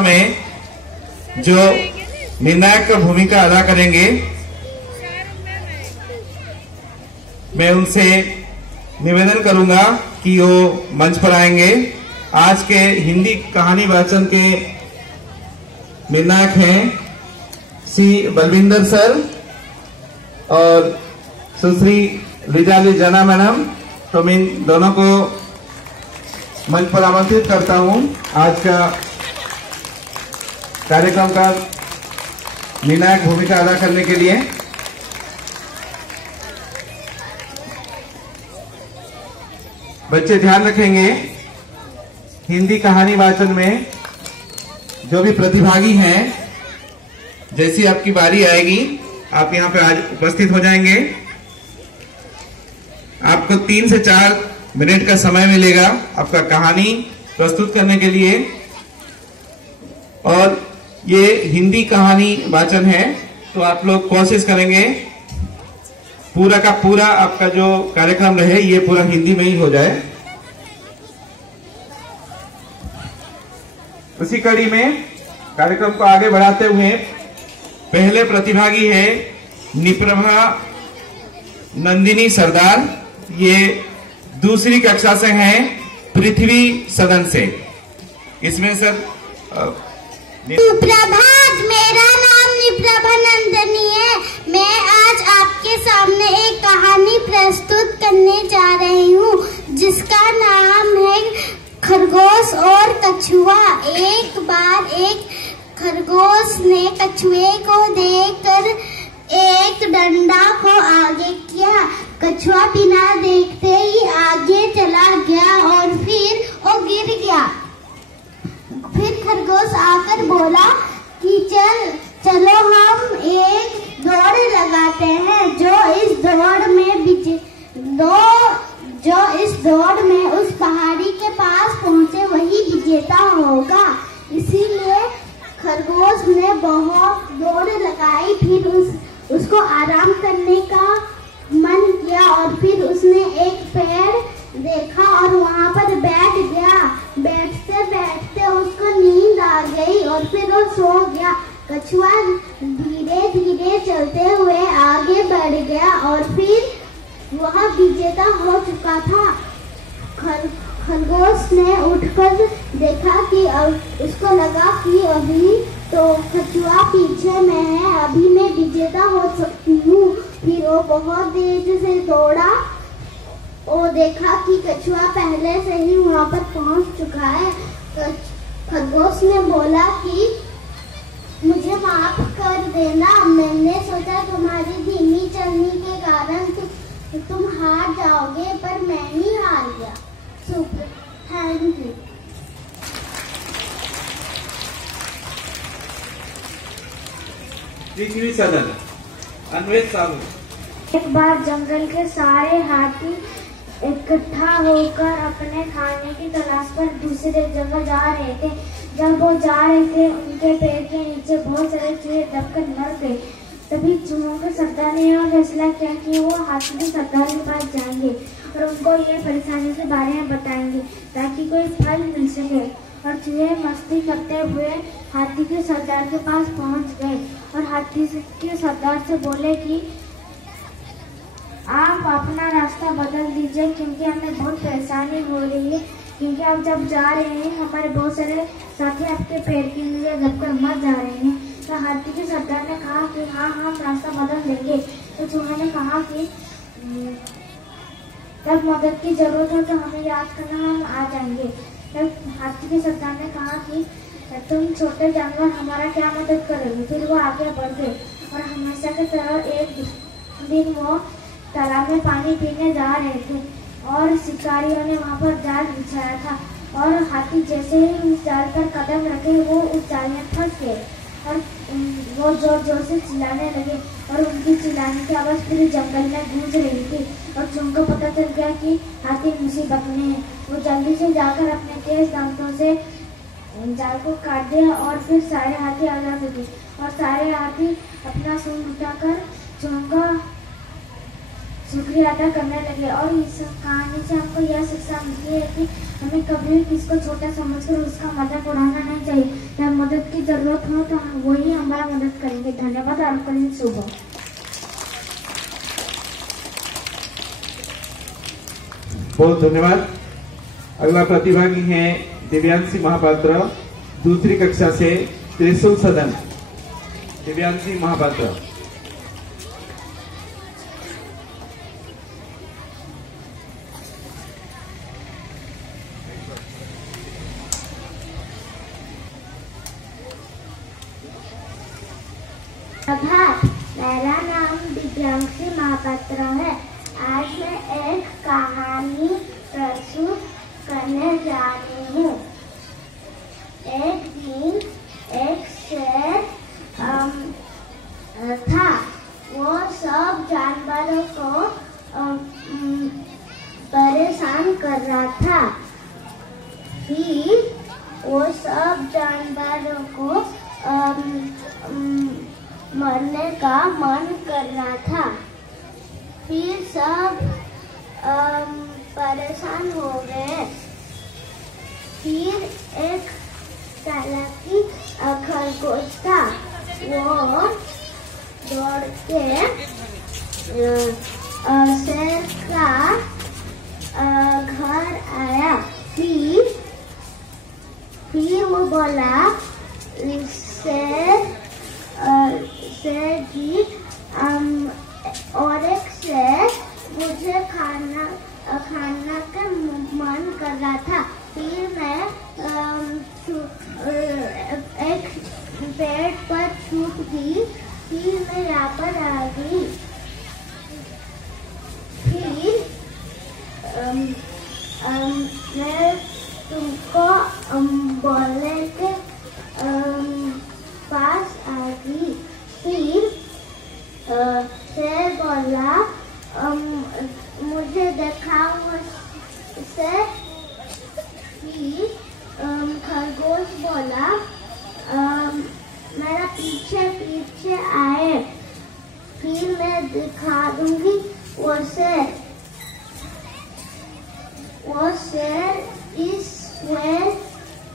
में जो निर्णायक भूमिका अदा करेंगे, मैं उनसे निवेदन करूंगा कि वो मंच पर आएंगे। आज के हिंदी कहानी वाचन के निर्णायक हैं श्री बलविंदर सर और सुश्री रिजाली जना मैडम। तो मैं इन दोनों को मंच पर आमंत्रित करता हूं आज का कार्यक्रम का निर्णायक भूमिका अदा करने के लिए। बच्चे ध्यान रखेंगे, हिंदी कहानी वाचन में जो भी प्रतिभागी हैं, जैसी आपकी बारी आएगी आप यहाँ पे आज उपस्थित हो जाएंगे। आपको 3 से 4 मिनट का समय मिलेगा आपका कहानी प्रस्तुत करने के लिए। और ये हिंदी कहानी वाचन है, तो आप लोग कोशिश करेंगे पूरा का पूरा आपका जो कार्यक्रम रहे ये पूरा हिंदी में ही हो जाए। उसी कड़ी में कार्यक्रम को आगे बढ़ाते हुए पहले प्रतिभागी है निप्रभा नंदिनी सरदार। ये दूसरी कक्षा से हैं पृथ्वी सदन से। इसमें सर सुप्रभात, मेरा नाम निप्रभा नंदिनी है। मैं आज आपके सामने एक कहानी प्रस्तुत करने जा रही हूँ जिसका नाम है खरगोश और कछुआ। एक बार एक खरगोश ने कछुए को देखकर एक डंडा को आगे किया। कछुआ बिना देखते ही आगे चला गया और फिर वो गिर गया। फिर खरगोश आकर बोला कि चलो हम एक दौड़ लगाते हैं। जो इस दौड़ में उस पहाड़ी के पास पहुंचे वही विजेता होगा। इसीलिए खरगोश ने बहुत दौड़ लगाई। फिर उसको आराम करने का मन किया और फिर उसने एक पेड़ देखा और वहां पर बैठ गया। बैठते बैठते उसको नींद आ गई और फिर वो सो गया। कछुआ धीरे धीरे चलते हुए आगे बढ़ गया और फिर वह विजेता हो चुका था। खरगोश ने उठकर देखा कि उसको लगा कि अभी तो कछुआ पीछे में है, अभी मैं विजेता हो सकती हूँ। फिर वो बहुत देर से दौड़ा। वो देखा कि कछुआ पहले से ही वहाँ पर पहुँच चुका है। खरगोश ने बोला कि मुझे माफ कर देना, मैंने सोचा तुम्हारी धीमी चलने के कारण तुम हार जाओगे, पर मैं ही हार गया। Thank you. पृथ्वी सदन अन्वेष साहू। एक बार जंगल के सारे हाथी इकट्ठा होकर अपने खाने की तलाश पर दूसरे जगह जा रहे थे। जब वो जा रहे थे उनके पेड़ के नीचे बहुत सारे चूहे दबकर मर गए। तभी चूहों के सरदार ने यह फैसला किया कि वो हाथी के सरदार के पास जाएंगे और उनको ये परेशानी के बारे में बताएंगे ताकि कोई फल मिल सके। और चूहे मस्ती करते हुए हाथी के सरदार के पास पहुंच गए और हाथी के सरदार से बोले कि आप अपना रास्ता बदल दीजिए क्योंकि हमें बहुत परेशानी हो रही है, क्योंकि आप जब जा रहे हैं हमारे बहुत सारे साथी आपके पेड़ के नीचे दबकर मर जा रहे हैं। तो हाथी के सरदार ने कहा कि हाँ हम रास्ता बदल देंगे। तो चूहे ने कहा कि जब मदद की जरूरत हो तो हमें याद करना, हम आ जाएंगे। तब हाथी के सरदार ने कहा कि तुम छोटे जानवर हमारा क्या मदद करोगे। फिर वो आगे बढ़ गए और हमेशा की तरह एक दिन वो तालाब में पानी पीने जा रहे थे और शिकारियों ने वहाँ पर जाल बिछाया था और हाथी जैसे ही उस जाल पर कदम रखे वो उस जाल में फंस गए और वो जोर जोर से चिल्लाने लगे और उनकी चिल्लाने की आवाज़ पूरे जंगल में गूंज रही थी। और चूहों को पता चल गया कि हाथी मुसीबत में है। वो जल्दी से जाकर अपने तेज दांतों से जाल को काट दिया और फिर सारे हाथी आजाद हो गए और सारे हाथी अपना सूंड उठाकर शुक्रिया अदा करने लगे। और इस कहानी से हमको यह शिक्षा मिलती है कि हमें कभी भी किसी को छोटा समझकर उसका मजाक उड़ाना नहीं चाहिए। जब मदद की जरूरत हो तो वही हमारा मदद करेंगे। धन्यवाद और आपका दिन शुभ हो। बहुत धन्यवाद। अगला प्रतिभागी है दिव्यांशी महापात्र, दूसरी कक्षा से, त्रिशूल सदन। दिव्यांशी महापात्र। प्रभात, मेरा नाम दिव्यांशी महापात्र है। आज मैं एक कहानी प्रस्तुत करने जा रही हूँ। एक दिन एक शेर था। वो सब जानवरों को परेशान कर रहा था। फिर वो सब जानवरों को मरने का मन कर रहा था। फिर सब परेशान हो गए। फिर एक चालाकी खरगोश था। वो दौड़ के शेर का घर आया। फिर वो बोला, शेर जी, और एक शेर, मुझे खाना का मन कर रहा था। फिर मैं एक पेड़ पर छूट गई। फिर मैं यहाँ पर आ गई। फिर मैं तुमको बोलने के पास आ गई। फिर शेर बोला, मुझे दिखाओ से। फिर खरगोश बोला, मेरा पीछे पीछे आए, फिर मैं दिखा दूंगी वो शेर। वो शेर इस पेड़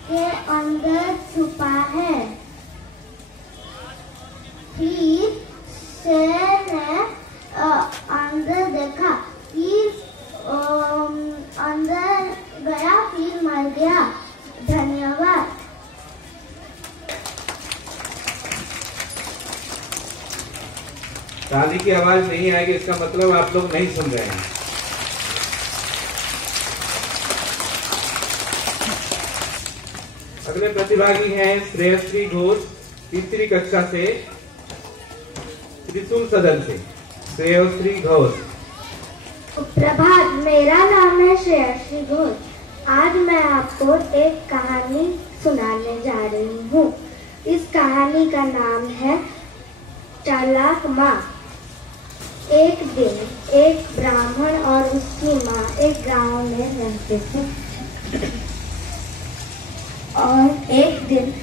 के अंदर छुपा है। फिर शेर ने अंदर देखा। फिर अंदर गया, फिर मर गया। धन्यवाद। ताली की आवाज नहीं आएगी, इसका मतलब आप लोग नहीं सुन रहे हैं। अगले प्रतिभागी हैं श्रेयश्री घोष, तीसरी कक्षा से, त्रिशूल सदन से। श्रेयश्री घोष। प्रभात, मेरा नाम है श्रेयश्री घोष। आज मैं आपको एक कहानी सुनाने जा रही हूँ। इस कहानी का नाम है चालाक माँ। एक दिन एक ब्राह्मण और उसकी माँ एक गांव में रहते थे। और एक दिन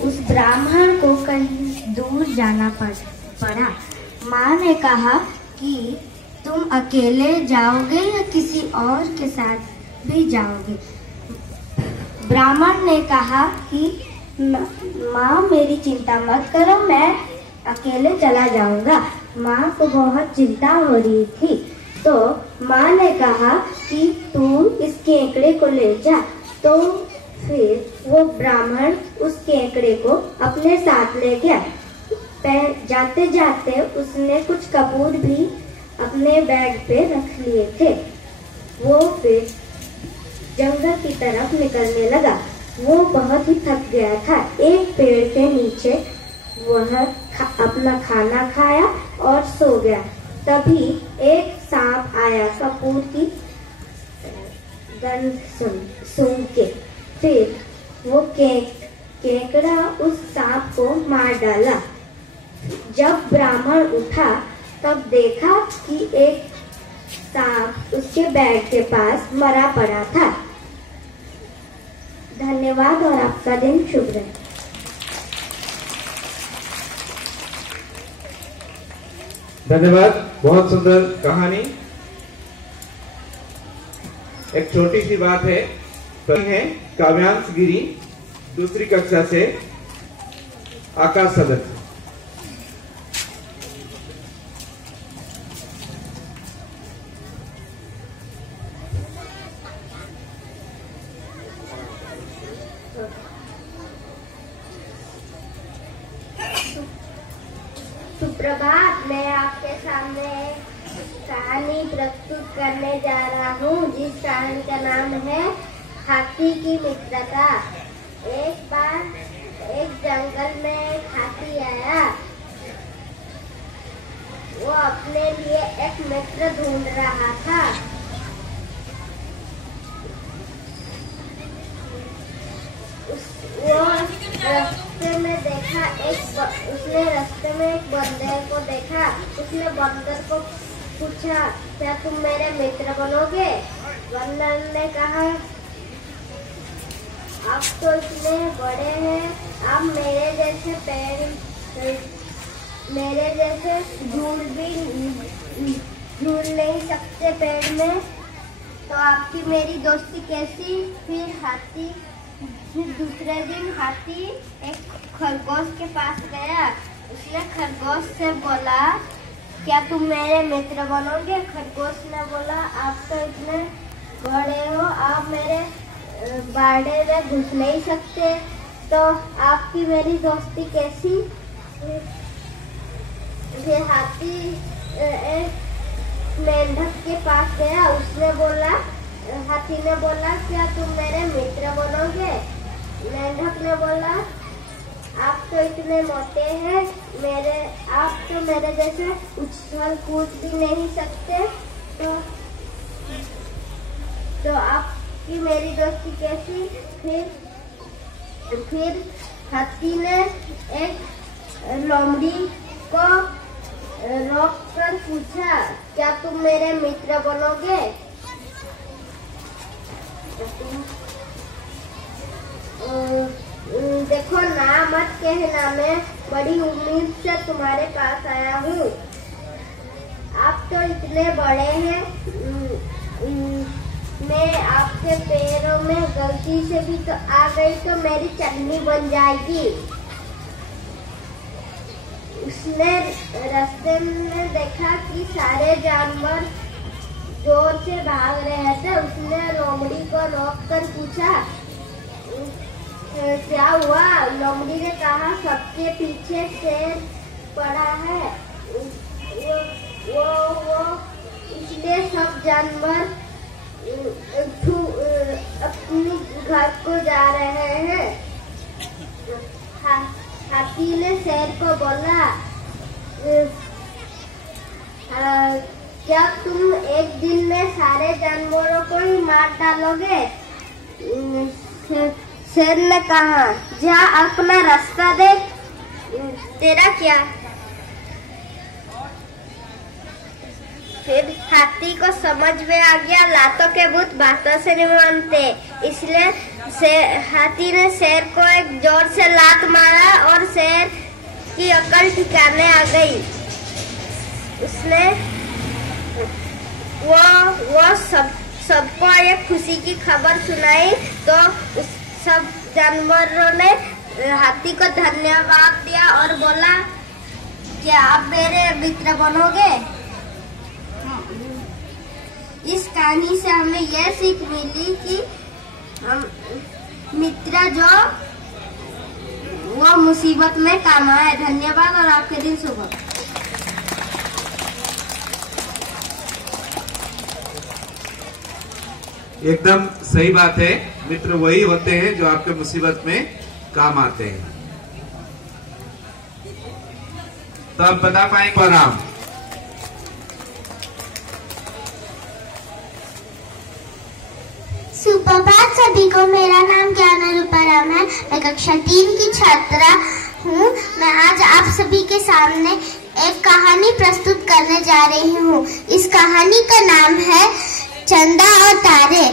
उस ब्राह्मण को कहीं दूर जाना पड़ा। माँ ने कहा कि तुम अकेले जाओगे या किसी और के साथ भी जाओगे। ब्राह्मण ने कहा कि माँ मेरी चिंता मत करो, मैं अकेले चला जाऊंगा। माँ को बहुत चिंता हो रही थी, तो माँ ने कहा कि तू इस केकड़े को ले जा। तो फिर वो ब्राह्मण उस केकड़े को अपने साथ ले गया। जाते जाते उसने कुछ कपूर भी अपने बैग पे रख लिए थे। वो फिर जंगल की तरफ निकलने लगा। वो बहुत ही थक गया था। एक पेड़ के नीचे वह अपना खाना खाया और सो गया। तभी एक सांप आया कपूर की गंध सूंघ के। फिर वो केकड़ा उस सांप को मार डाला। जब ब्राह्मण उठा तब देखा कि एक सांप उसके बैग के पास मरा पड़ा था। धन्यवाद और आपका दिन शुभ रहे। धन्यवाद, बहुत सुंदर कहानी। एक छोटी सी बात है काव्यांश गिरी, दूसरी कक्षा से, आकाश सदस्य। सुप्रभात, मैं आपके सामने एक कहानी प्रस्तुत करने जा रहा हूँ, जिस कहानी का नाम है हाथी की मित्रता। एक बार एक जंगल में एक हाथी आया। वो अपने लिए एक मित्र ढूंढ रहा था। उसने रास्ते में एक बंदर को देखा। उसने बंदर को पूछा, क्या तुम मेरे मित्र बनोगे? बंदर ने कहा, आप तो इतने बड़े हैं, आप मेरे जैसे झूल नहीं सकते पेड़ में, तो आपकी मेरी दोस्ती कैसी? फिर दूसरे दिन हाथी एक खरगोश के पास गया। उसने खरगोश से बोला, क्या तुम मेरे मित्र बनोगे? खरगोश ने बोला, आप तो इतने बड़े हो, आप मेरे बाड़े में घुस नहीं सकते, तो आपकी मेरी दोस्ती कैसी? फिर हाथी एक मेंढक के पास गया। हाथी ने बोला, क्या तुम मेरे मित्र बनोगे? मेंढक ने बोला, आप तो इतने मोटे हैं, आप तो मेरे जैसे उछल कूद भी नहीं सकते, तो आपकी मेरी दोस्ती कैसी? फिर हाथी ने एक लोमड़ी को रोक कर पूछा, क्या तुम मेरे मित्र बनोगे? देखो ना मत कहना, मैं बड़ी उम्मीद से तुम्हारे पास आया हूँ। आप तो इतने बड़े हैं, मैं आपके पैरों में गलती से भी तो आ गई तो मेरी चटनी बन जाएगी। उसने रास्ते में देखा कि सारे जानवर जोर से भाग रहे थे। उसने लोमड़ी को रोक कर पूछा, क्या हुआ? लोमड़ी ने कहा, सबके पीछे शेर पड़ा है, वो इसलिए सब जानवर अपनी घर को जा रहे हैं। हाथी ने शेर को बोला, क्या तुम एक दिन में सारे जानवरों को ही मार डालोगे? शेर ने कहा, जा अपना रास्ता देख, तेरा क्या? फिर हाथी को समझ में आ गया, लातों के भूत बातों से नहीं मानते, इसलिए हाथी ने शेर को एक जोर से लात मारा और शेर की अकल ठिकाने आ गई। उसने वो सबको एक खुशी की खबर सुनाई, तो सब जानवरों ने हाथी को धन्यवाद दिया और बोला, क्या आप मेरे मित्र बनोगे? इस कहानी से हमें यह सीख मिली कि मित्र जो वो मुसीबत में काम आए। धन्यवाद और आपके दिन शुभ हो। एकदम सही बात है, मित्र वही होते हैं जो आपके मुसीबत में काम आते हैं। तो आप बता पाएंगे परिणाम? सुप्रभात सभी को, मेरा नाम ज्ञाना रूपाराम है। मैं कक्षा 3 की छात्रा हूँ। मैं आज आप सभी के सामने एक कहानी प्रस्तुत करने जा रही हूँ। इस कहानी का नाम है चंदा और तारे।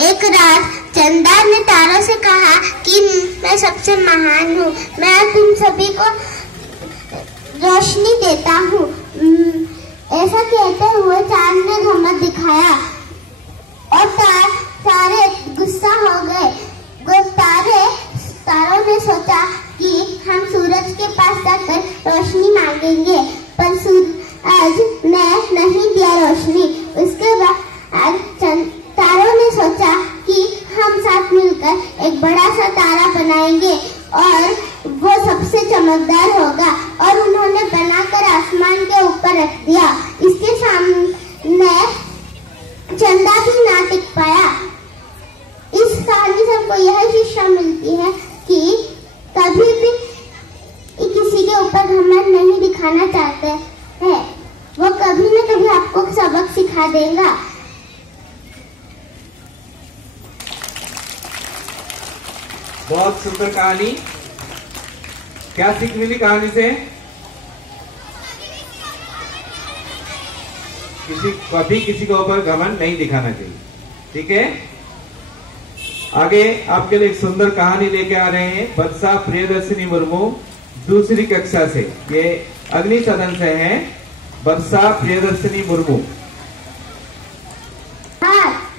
एक रात चंदा ने तारों से कहा कि मैं सबसे महान हूँ, मैं तुम सभी को रोशनी देता हूँ। ऐसा कहते हुए चांद ने घमंड दिखाया और तारे गुस्सा हो गए। तारों ने सोचा कि हम सूरज के पास जाकर रोशनी मांगेंगे, पर सूरज ने नहीं दिया रोशनी। उसके बाद तारों ने सोचा कि हम साथ मिलकर एक बड़ा सा तारा बनाएंगे और वो सबसे चमकदार होगा, और उन्होंने बनाकर आसमान के ऊपर रख दिया। इसके सामने चंदा भी ना टिक पाया। इस कहानी से हमको यह शिक्षा मिलती है कि कभी भी किसी के ऊपर घमंड नहीं दिखाना चाहते हैं, वो कभी न कभी आपको सबक सिखा देगा। बहुत सुंदर कहानी। क्या सीख मिली कहानी से? कभी किसी के ऊपर घमंड नहीं दिखाना चाहिए। ठीक है, आगे आपके लिए एक सुंदर कहानी लेके आ रहे हैं वर्षा प्रियदर्शिनी मुर्मू, दूसरी कक्षा से। ये अग्नि सदन से हैं वर्षा प्रियदर्शिनी मुर्मू।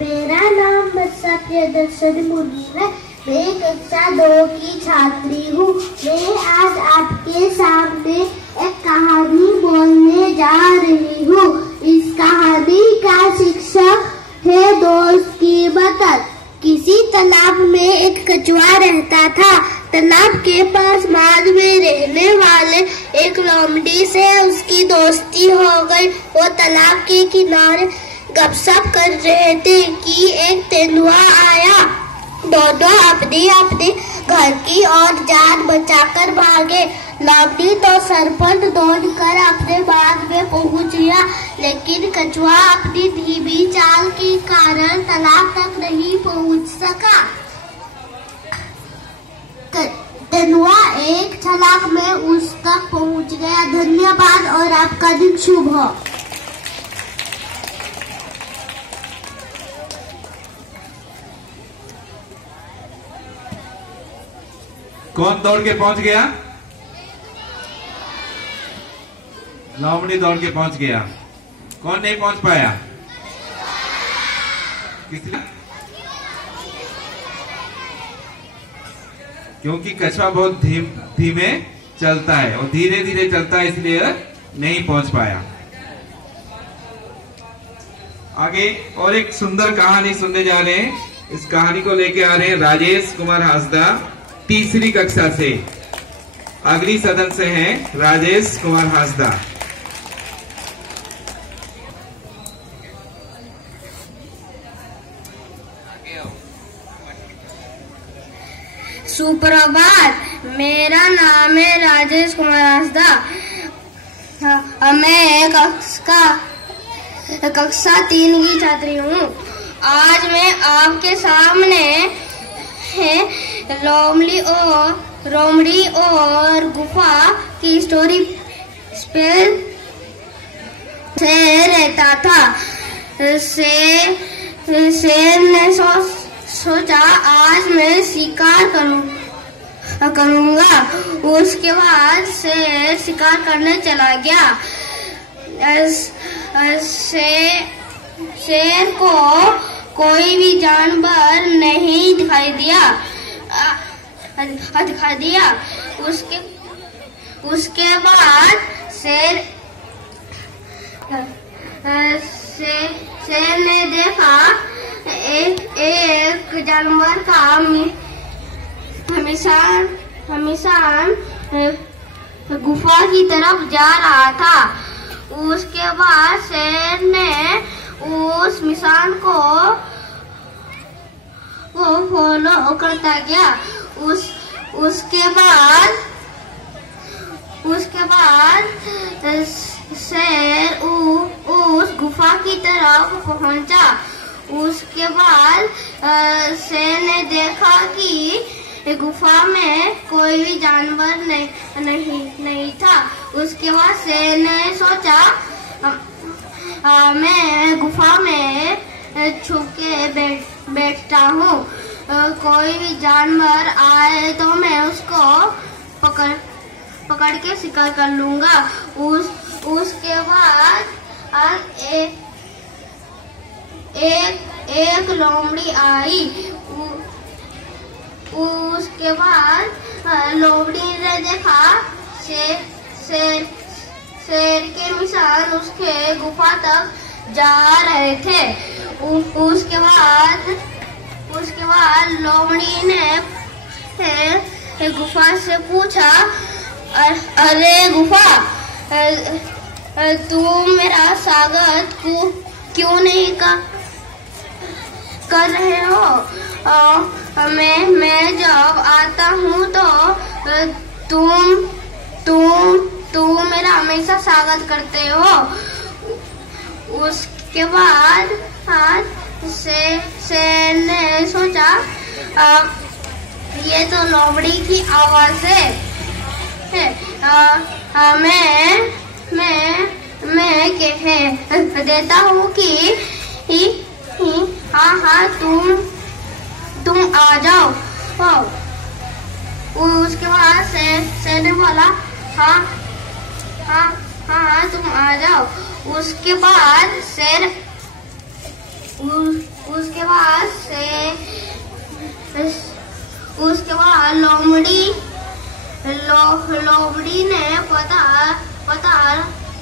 मेरा नाम वर्षा प्रियदर्शिनी मुर्मू है। मैं कक्षा 2 की छात्री हूँ। मैं आज आपके सामने एक कहानी बोलने जा रही हूँ। इस कहानी का शीर्षक है दोस्त की मदद। किसी तालाब में एक कछुआ रहता था। तालाब के पास माद में रहने वाले एक लोमड़ी से उसकी दोस्ती हो गई। वो तालाब के किनारे गपशप कर रहे थे कि एक तेंदुआ आया। दोनों अपनी अपनी घर की और जान बचाकर भागे। लोमड़ी तो सरपट दौड़कर अपने बाग में पहुंच गया, लेकिन कछुआ अपनी धीमी चाल के कारण तालाब तक नहीं पहुंच सका। तेंदुआ एक छलांग में उस तक पहुंच गया। धन्यवाद और आपका दिन शुभ हो। कौन दौड़ के पहुंच गया? लोमड़ी दौड़ के पहुंच गया। कौन नहीं पहुंच पाया? क्योंकि कछुआ बहुत धीमे चलता है और धीरे धीरे चलता है, इसलिए नहीं पहुंच पाया। आगे और एक सुंदर कहानी सुनने जा रहे हैं। इस कहानी को लेके आ रहे हैं राजेश कुमार हासदा, तीसरी कक्षा से। अग्नि सदन से हैं राजेश कुमार हासदा। सुप्रभात, मेरा नाम है राजेश कुमार हासदा। मैं कक्षा 3 की छात्री हूँ। आज मैं आपके सामने लोमड़ी और गुफा की स्टोरी से रहता था। शेर ने सोचा आज मैं शिकार करूंगा। उसके बाद शेर शिकार करने चला गया। शेर को कोई भी जानवर नहीं दिखाई दिया। उसके बाद शेर ने देखा एक जानवर का हमेशा गुफा की तरफ जा रहा था। उसके बाद शेर ने उस मिसान को फॉलो करता गया। उसके बाद शेर उस गुफा की तरफ पहुंचा। उसके बाद शेर ने देखा कि गुफा में कोई भी जानवर नहीं था। उसके बाद शेर ने सोचा मैं गुफा में छुप के बैठता हूँ। कोई भी जानवर आए तो मैं उसको पकड़ पकड़ के शिकार कर लूंगा। उसके बाद एक लोमड़ी आई। उसके बाद लोमड़ी ने देखा शेर के निशान उसके गुफा तक जा रहे थे। उसके बाद लोमड़ी ने गुफा से पूछा, अरे गुफा, तुम मेरा स्वागत क्यों नहीं कर रहे हो? मैं जब आता हूँ तो तुम मेरा हमेशा स्वागत करते हो। उसके बाद शेर ने सोचा, ये तो लोमड़ी की आवाज है। मैं कह देता हूँ कि हाँ तुम आ जाओ। उसके बाद शेर ने बोला, हाँ तुम आ जाओ। उसके बाद लोमड़ी ने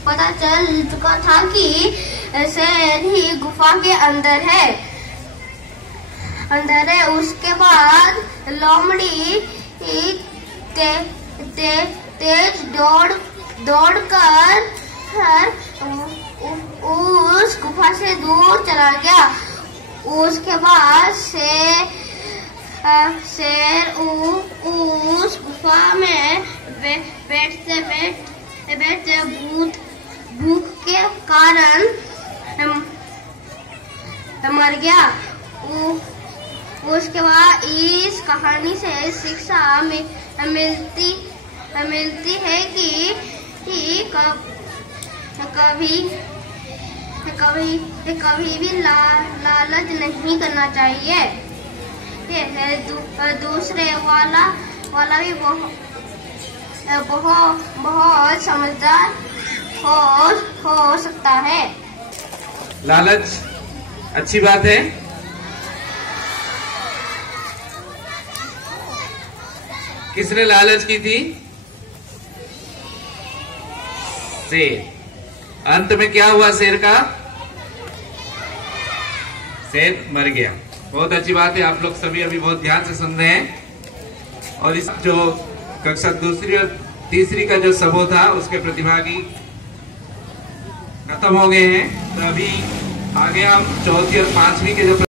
पता चल चुका था कि शेर ही गुफा के अंदर है। उसके बाद लोमड़ी तेज दौड़कर उस गुफा से दूर चला गया। उसके बाद शेर उस गुफा में बैठते भूख के कारण मर गया। उसके बाद इस कहानी से शिक्षा मिलती है कि कभी भी लालच नहीं करना चाहिए। दूसरे वाला भी बहुत समझदार हो सकता है। लालच अच्छी बात है। किसने लालच की थी? शेर। अंत में क्या हुआ शेर का? शेर मर गया। बहुत अच्छी बात है। आप लोग सभी अभी बहुत ध्यान से सुन रहे हैं। और इस जो कक्षा दूसरी और तीसरी का जो समूह था उसके प्रतिभागी खत्म हो गए हैं। तो अभी आगे हम चौथी और पांचवी के जो